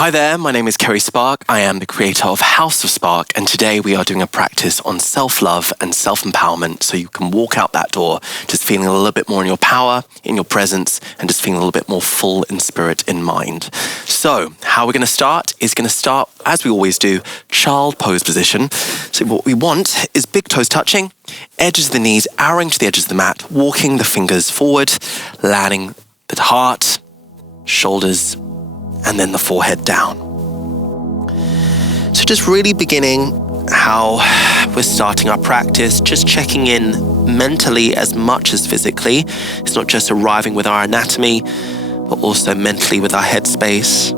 Hi there, my name is Kerry Spark. I am the creator of House of Spark, and today we are doing a practice on self-love and self-empowerment so you can walk out that door just feeling a little bit more in your power, in your presence, and just feeling a little bit more full in spirit and mind. So, how we're going to start is as we always do, child pose position. So what we want is big toes touching, edges of the knees arrowing to the edges of the mat, walking the fingers forward, landing the heart, shoulders, and then the forehead down. So just really beginning how we're starting our practice, just checking in mentally as much as physically. It's not just arriving with our anatomy, but also mentally with our headspace.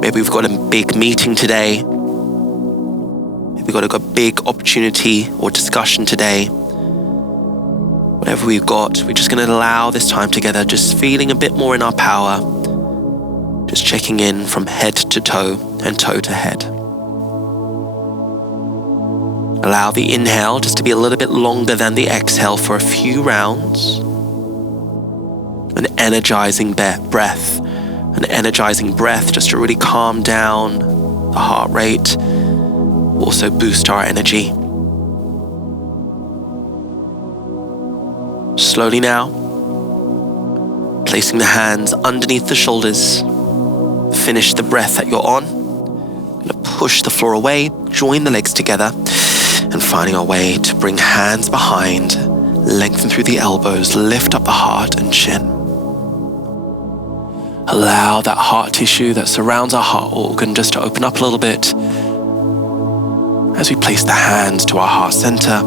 Maybe we've got a big meeting today. Maybe we've got a big opportunity or discussion today. Whatever we've got, we're just going to allow this time together, just feeling a bit more in our power. Just checking in from head to toe and toe to head. Allow the inhale just to be a little bit longer than the exhale for a few rounds. An energizing breath. An energizing breath just to really calm down the heart rate. Also boost our energy. Slowly now, placing the hands underneath the shoulders. Finish the breath that you're on. Gonna push the floor away, join the legs together, and finding our way to bring hands behind, lengthen through the elbows, lift up the heart and chin. Allow that heart tissue that surrounds our heart organ just to open up a little bit. As we place the hands to our heart center,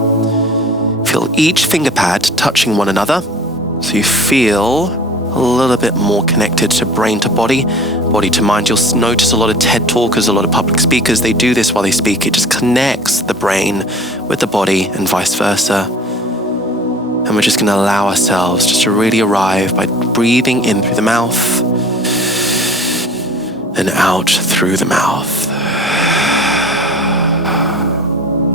feel each finger pad touching one another, so you feel a little bit more connected to brain to body, body to mind. You'll notice a lot of TED talkers, a lot of public speakers, they do this while they speak. It just connects the brain with the body and vice versa. And we're just going to allow ourselves just to really arrive by breathing in through the mouth and out through the mouth.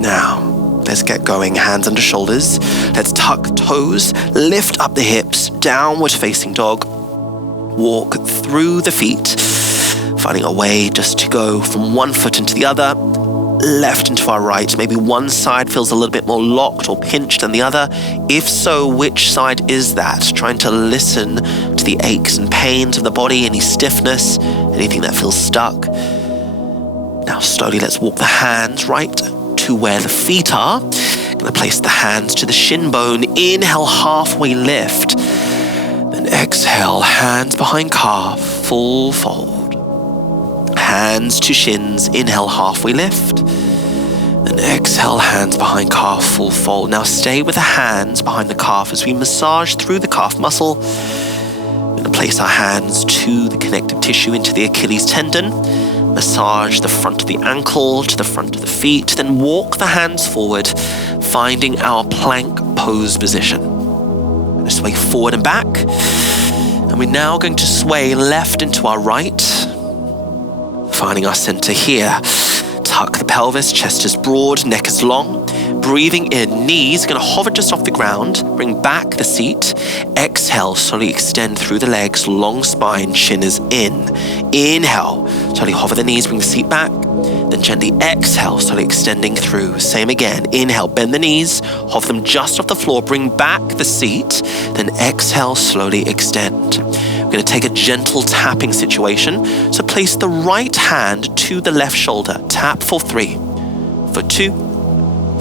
Now, let's get going. Hands under shoulders. Let's tuck toes, lift up the hips, downward facing dog. Walk through the feet, finding a way just to go from one foot into the other, left into our right. Maybe one side feels a little bit more locked or pinched than the other. If so, which side is that? Trying to listen to the aches and pains of the body, any stiffness, anything that feels stuck. Now slowly let's walk the hands right to where the feet are. Gonna place the hands to the shin bone. Inhale, halfway lift. Then exhale, hands behind calf, full fold. Hands to shins, inhale, halfway lift. Then exhale, hands behind calf, full fold. Now stay with the hands behind the calf as we massage through the calf muscle. We're gonna place our hands to the connective tissue into the Achilles tendon. Massage the front of the ankle to the front of the feet, then walk the hands forward, finding our plank pose position. We're going to sway forward and back, and we're now going to sway left into our right, finding our center here. Tuck the pelvis, chest is broad, neck is long. Breathing in, knees going to hover just off the ground, bring back the seat. Exhale, slowly extend through the legs, long spine, chin is in. Inhale, slowly hover the knees, bring the seat back. Then gently exhale, slowly extending through. Same again, inhale, bend the knees, hover them just off the floor, bring back the seat. Then exhale, slowly extend. We're going to take a gentle tapping situation. So place the right hand to the left shoulder. Tap for 3, for 2,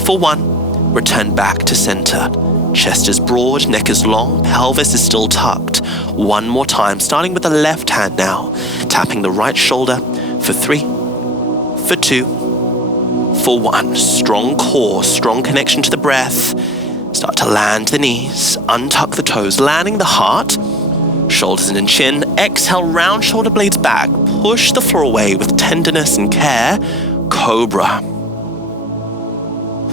for 1. Return back to center. Chest is broad, neck is long, pelvis is still tucked. One more time, starting with the left hand now. Tapping the right shoulder for 3, for 2, for 1. Strong core, strong connection to the breath. Start to land the knees, untuck the toes, landing the heart. Shoulders in and chin. Exhale, round shoulder blades back. Push the floor away with tenderness and care. Cobra.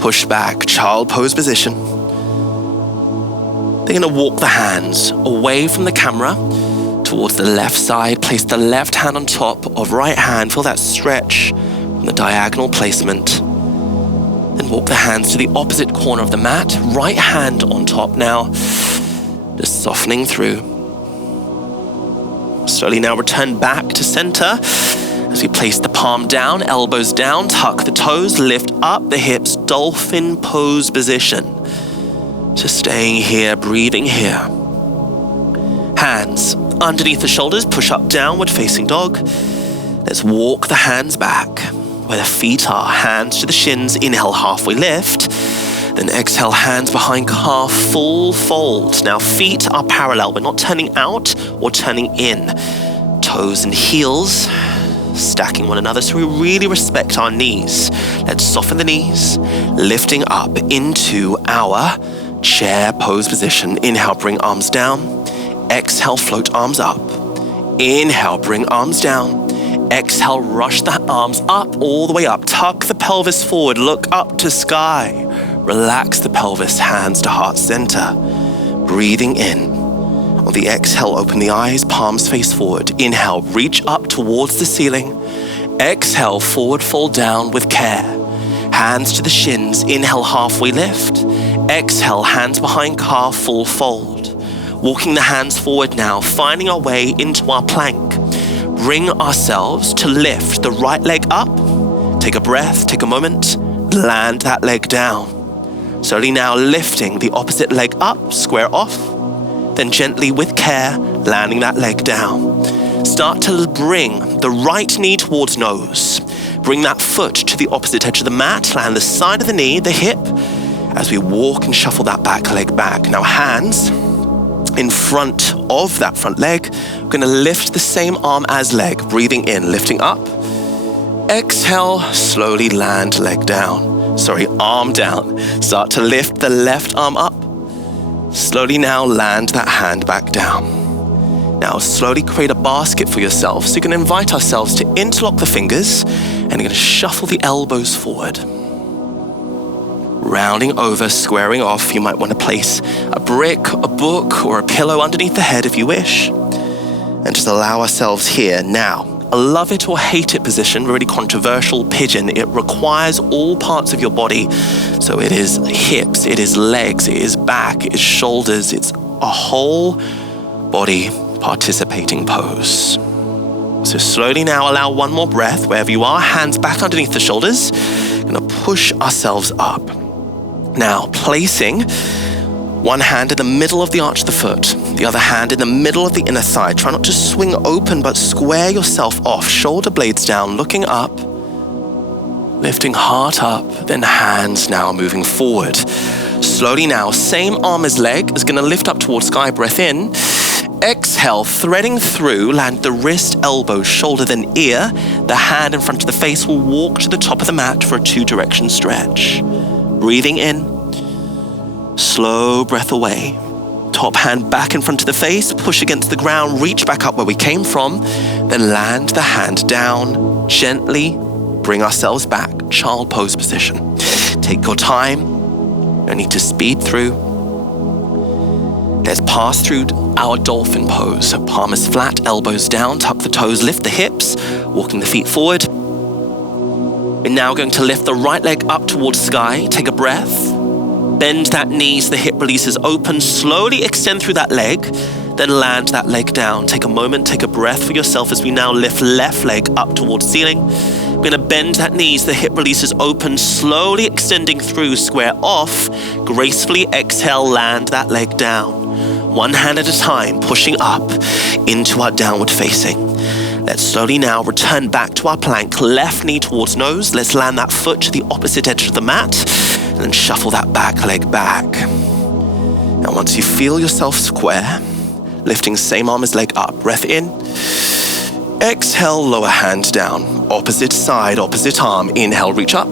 Push back, child pose position. They're going to walk the hands away from the camera towards the left side. Place the left hand on top of right hand. Feel that stretch from the diagonal placement. Then walk the hands to the opposite corner of the mat. Right hand on top now. Just softening through. Slowly now return back to center. As we place the palm down, elbows down, tuck the toes, lift up the hips, dolphin pose position. Just staying here, breathing here. Hands underneath the shoulders, push up, downward facing dog. Let's walk the hands back where the feet are, hands to the shins, inhale, halfway lift. Then exhale, hands behind calf, full fold. Now feet are parallel, we're not turning out or turning in. Toes and heels stacking one another, so we really respect our knees. Let's soften the knees, lifting up into our chair pose position. Inhale, bring arms down. Exhale, float arms up. Inhale, bring arms down. Exhale, rush the arms up, all the way up. Tuck the pelvis forward, look up to sky. Relax the pelvis, hands to heart center. Breathing in. On the exhale, open the eyes, palms face forward. Inhale, reach up towards the ceiling. Exhale, forward fold down with care. Hands to the shins, inhale, halfway lift. Exhale, hands behind calf, full fold. Walking the hands forward now, finding our way into our plank. Bring ourselves to lift the right leg up. Take a breath, take a moment, land that leg down. Slowly now lifting the opposite leg up, square off. Then gently with care, landing that leg down. Start to bring the right knee towards nose. Bring that foot to the opposite edge of the mat, land the side of the knee, the hip, as we walk and shuffle that back leg back. Now hands in front of that front leg. We're gonna lift the same arm as leg, breathing in, lifting up. Exhale, slowly land leg down. Arm down. Start to lift the left arm up. Slowly now land that hand back down. Now slowly create a basket for yourself. So you can invite ourselves to interlock the fingers and you're gonna shuffle the elbows forward. Rounding over, squaring off. You might want to place a brick, a book, or a pillow underneath the head if you wish. And just allow ourselves here now. A love it or hate it position, really controversial pigeon. It requires all parts of your body. So it is hips, it is legs, it is back, it is shoulders. It's a whole body participating pose. So slowly now allow one more breath wherever you are. Hands back underneath the shoulders. Gonna push ourselves up. Now placing one hand in the middle of the arch of the foot, the other hand in the middle of the inner thigh. Try not to swing open, but square yourself off. Shoulder blades down, looking up, lifting heart up, then hands now moving forward. Slowly now, same arm as leg is gonna lift up towards sky, breath in. Exhale, threading through, land the wrist, elbow, shoulder, then ear. The hand in front of the face will walk to the top of the mat for a 2-direction stretch. Breathing in. Slow breath away. Top hand back in front of the face, push against the ground, reach back up where we came from, then land the hand down, gently bring ourselves back, child pose position. Take your time, no need to speed through. Let's pass through our dolphin pose. So palm is flat, elbows down, tuck the toes, lift the hips, walking the feet forward. We're now going to lift the right leg up towards sky, take a breath. Bend that knee so the hip releases open. Slowly extend through that leg, then land that leg down. Take a moment, take a breath for yourself as we now lift left leg up towards ceiling. We're gonna bend that knee so the hip releases open, slowly extending through, square off. Gracefully exhale, land that leg down. One hand at a time, pushing up into our downward facing. Let's slowly now return back to our plank. Left knee towards nose. Let's land that foot to the opposite edge of the mat. And then shuffle that back leg back. Now once you feel yourself square, lifting same arm as leg up, breath in. Exhale, lower hand down. Opposite side, opposite arm. Inhale, reach up.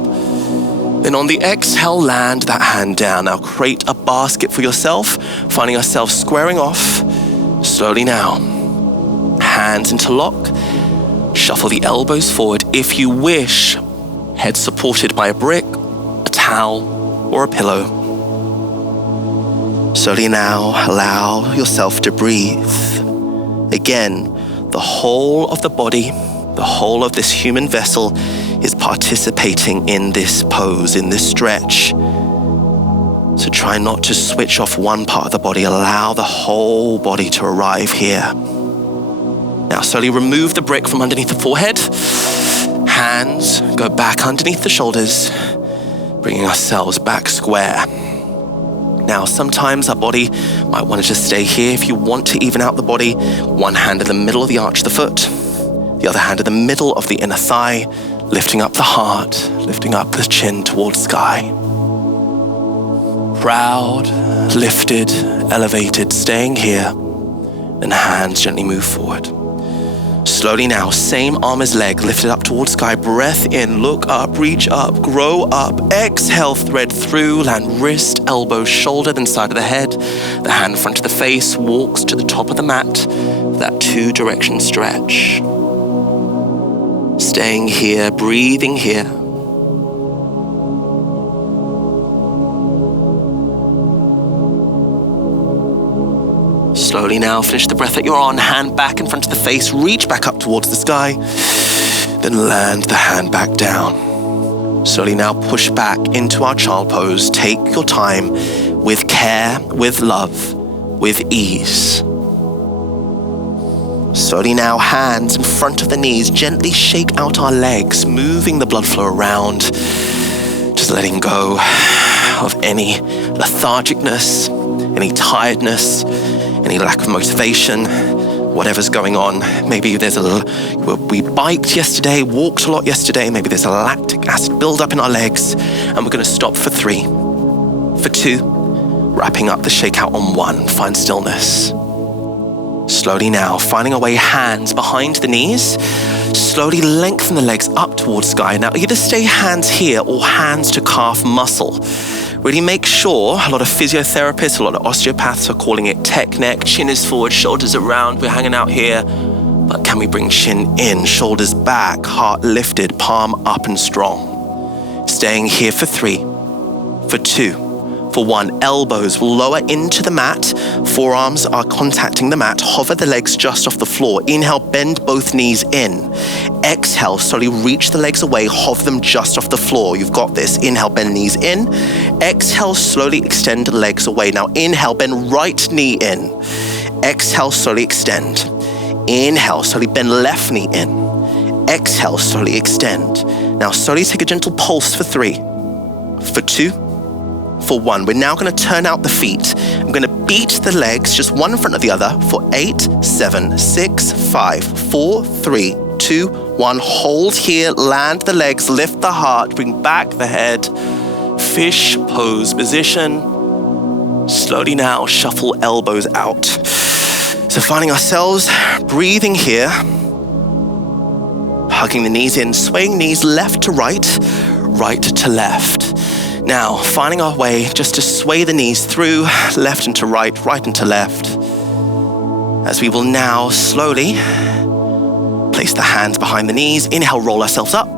Then on the exhale, land that hand down. Now create a basket for yourself, finding yourself squaring off. Slowly now. Hands interlock. Shuffle the elbows forward. If you wish, head supported by a brick, a towel, or a pillow. Slowly now, allow yourself to breathe. Again, the whole of the body, the whole of this human vessel is participating in this pose, in this stretch. So try not to switch off one part of the body. Allow the whole body to arrive here. Now slowly remove the brick from underneath the forehead. Hands go back underneath the shoulders, bringing ourselves back square. Now, sometimes our body might want to just stay here. If you want to even out the body, one hand in the middle of the arch of the foot, the other hand in the middle of the inner thigh, lifting up the heart, lifting up the chin towards sky. Proud, lifted, elevated, staying here, and hands gently move forward. Slowly now, same arm as leg, lifted up towards sky, breath in, look up, reach up, grow up, exhale, thread through, land wrist, elbow, shoulder, then side of the head, the hand in front of the face, walks to the top of the mat, that 2-direction stretch. Staying here, breathing here. Slowly now, finish the breath that you're on, hand back in front of the face, reach back up towards the sky, then land the hand back down. Slowly now push back into our child pose. Take your time with care, with love, with ease. Slowly now, hands in front of the knees, gently shake out our legs, moving the blood flow around, just letting go of any lethargicness, any tiredness, any lack of motivation, whatever's going on. Maybe we biked yesterday, walked a lot yesterday, maybe there's a lactic acid buildup in our legs, and we're gonna stop for 3, for 2, wrapping up the shakeout on 1, find stillness. Slowly now, finding our way, hands behind the knees, slowly lengthen the legs up towards sky. Now either stay hands here or hands to calf muscle. Really make sure, a lot of physiotherapists, a lot of osteopaths are calling it tech neck. Chin is forward, shoulders around, we're hanging out here. But can we bring chin in, shoulders back, heart lifted, palm up and strong. Staying here for 3, for 2, for 1. Elbows will lower into the mat, forearms are contacting the mat, hover the legs just off the floor. Inhale, bend both knees in. Exhale, slowly reach the legs away, hover them just off the floor. You've got this. Inhale, bend knees in. Exhale, slowly extend the legs away. Now inhale, bend right knee in. Exhale, slowly extend. Inhale, slowly bend left knee in. Exhale, slowly extend. Now slowly take a gentle pulse for 3, for 2, for 1. We're now going to turn out the feet. I'm going to beat the legs just one in front of the other for 8, 7, 6, 5, 4, 3, 2, 1. Hold here, land the legs, lift the heart, bring back the head. Fish pose position. Slowly now, shuffle elbows out. So finding ourselves breathing here, hugging the knees in, swaying knees left to right, right to left. Now, finding our way just to sway the knees through, left into right, right into left. As we will now slowly place the hands behind the knees. Inhale, roll ourselves up.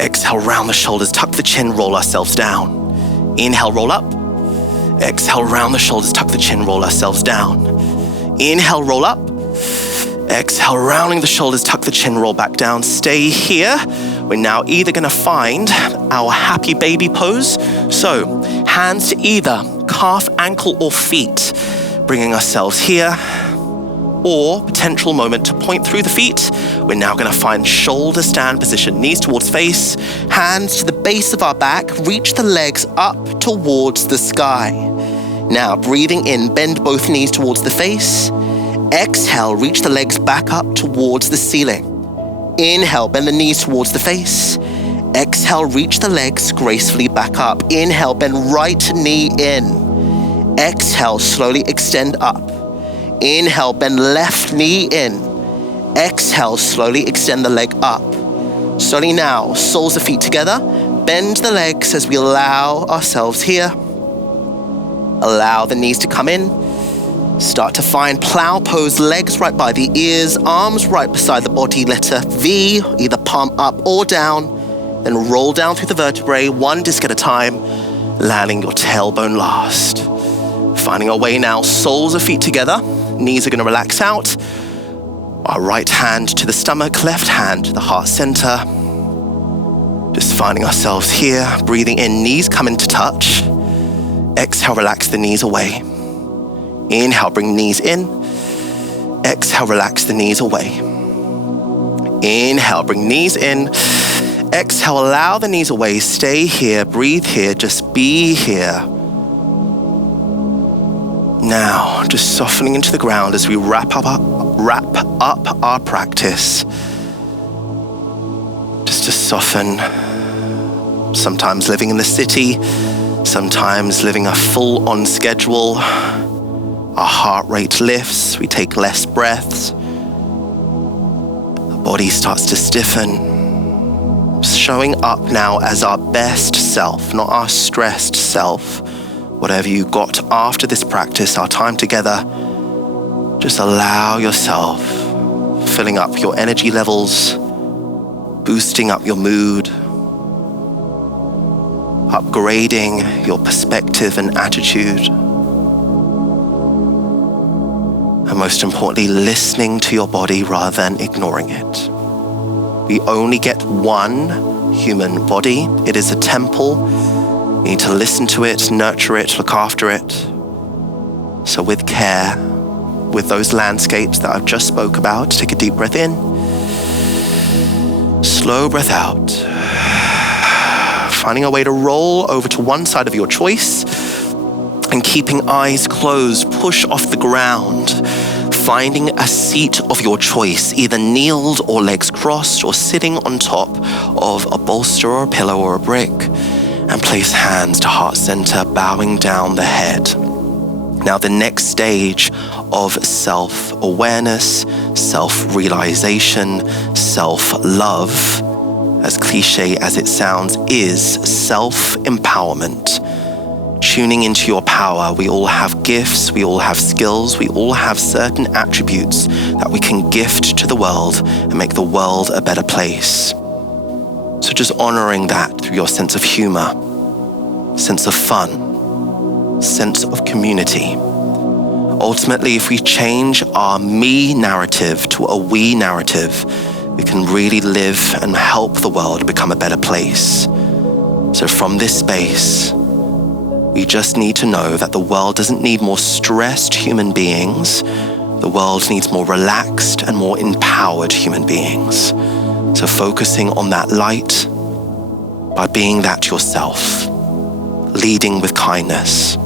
Exhale, round the shoulders, tuck the chin, roll ourselves down. Inhale, roll up. Exhale, round the shoulders, tuck the chin, roll ourselves down. Inhale, roll up. Exhale, rounding the shoulders, tuck the chin, roll back down. Stay here. We're now either gonna find our happy baby pose. So, hands to either calf, ankle, or feet, bringing ourselves here, or potential moment to point through the feet. We're now gonna find shoulder stand position, knees towards face, hands to the base of our back, reach the legs up towards the sky. Now, breathing in, bend both knees towards the face. Exhale, reach the legs back up towards the ceiling. Inhale, bend the knees towards the face. Exhale, reach the legs gracefully back up. Inhale, bend right knee in. Exhale, slowly extend up. Inhale, bend left knee in. Exhale, slowly extend the leg up. Slowly now, soles of feet together. Bend the legs as we allow ourselves here. Allow the knees to come in. Start to find plow pose, legs right by the ears, arms right beside the body, letter V, either palm up or down, then roll down through the vertebrae, one disc at a time, landing your tailbone last. Finding our way now, soles of feet together, knees are gonna relax out, our right hand to the stomach, left hand to the heart center. Just finding ourselves here, breathing in, knees come into touch. Exhale, relax the knees away. Inhale, bring knees in. Exhale, relax the knees away. Inhale, bring knees in. Exhale, allow the knees away. Stay here, breathe here, just be here. Now, just softening into the ground as we wrap up our practice. Just to soften. Sometimes living in the city, sometimes living a full-on schedule. Our heart rate lifts, we take less breaths. The body starts to stiffen. Showing up now as our best self, not our stressed self. Whatever you got after this practice, our time together, just allow yourself, filling up your energy levels, boosting up your mood, upgrading your perspective and attitude, and most importantly, listening to your body rather than ignoring it. We only get one human body. It is a temple. We need to listen to it, nurture it, look after it. So with care, with those landscapes that I've just spoke about, take a deep breath in, slow breath out. Finding a way to roll over to one side of your choice and keeping eyes closed, push off the ground. Finding a seat of your choice, either kneeled or legs crossed or sitting on top of a bolster or a pillow or a brick, and place hands to heart center, bowing down the head. Now the next stage of self-awareness, self-realization, self-love, as cliche as it sounds, is self-empowerment. Tuning into your power. We all have gifts, we all have skills, we all have certain attributes that we can gift to the world and make the world a better place. So just honoring that through your sense of humor, sense of fun, sense of community. Ultimately, if we change our me narrative to a we narrative, we can really live and help the world become a better place. So from this space, we just need to know that the world doesn't need more stressed human beings. The world needs more relaxed and more empowered human beings. So focusing on that light by being that yourself, leading with kindness,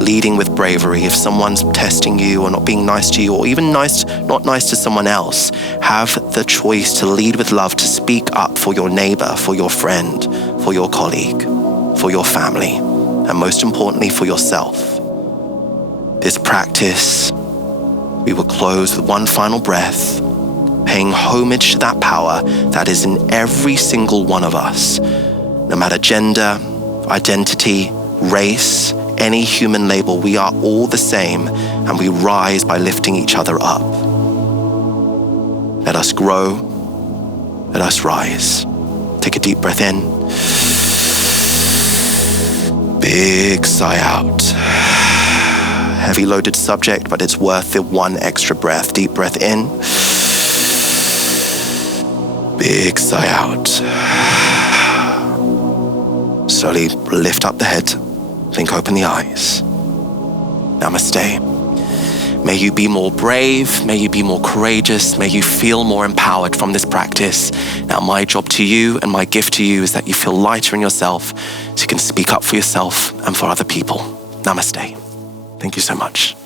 leading with bravery. If someone's testing you or not being nice to you, or even not nice to someone else, have the choice to lead with love, to speak up for your neighbor, for your friend, for your colleague, for your family, and most importantly, for yourself. This practice, we will close with one final breath, paying homage to that power that is in every single one of us, no matter gender, identity, race, any human label. We are all the same, and we rise by lifting each other up. Let us grow, let us rise. Take a deep breath in. Big sigh out. Heavy loaded subject, but it's worth the one extra breath. Deep breath in. Big sigh out. Slowly lift up the head. Blink open the eyes. Namaste. May you be more brave. May you be more courageous. May you feel more empowered from this practice. Now, my job to you and my gift to you is that you feel lighter in yourself so you can speak up for yourself and for other people. Namaste. Thank you so much.